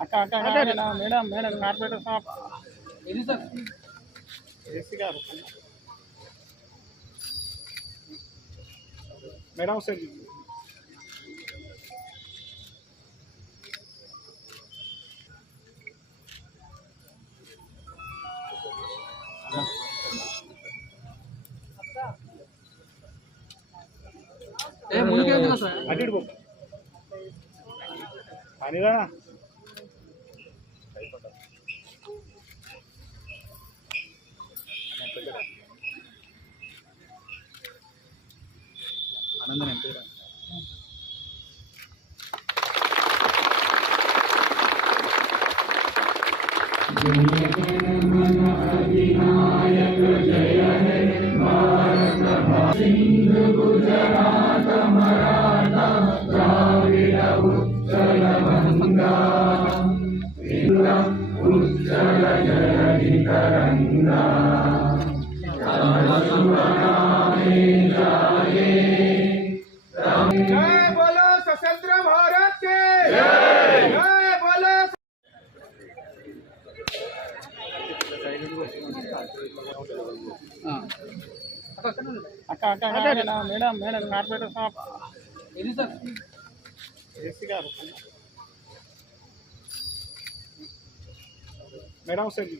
అక్క అక్క madam madam madam corporator సాబ్ ఇది సార్ ఏసీ గారు మేడం సార్ ముందుకేంది సార్ అటు ఇటు పనిగా ఆనందం ఎంత सिंधु गुजरात मराठा द्राविड उत्कल गंगा उज्जल जलधि तरंगा जय बोलो सशस्त्र भारत के जय बोलो అక్క అక్క మేడం మేడం కార్పొరేటర్ సాబ్ ఇది సార్ ఏసీ గారు మేడం సార్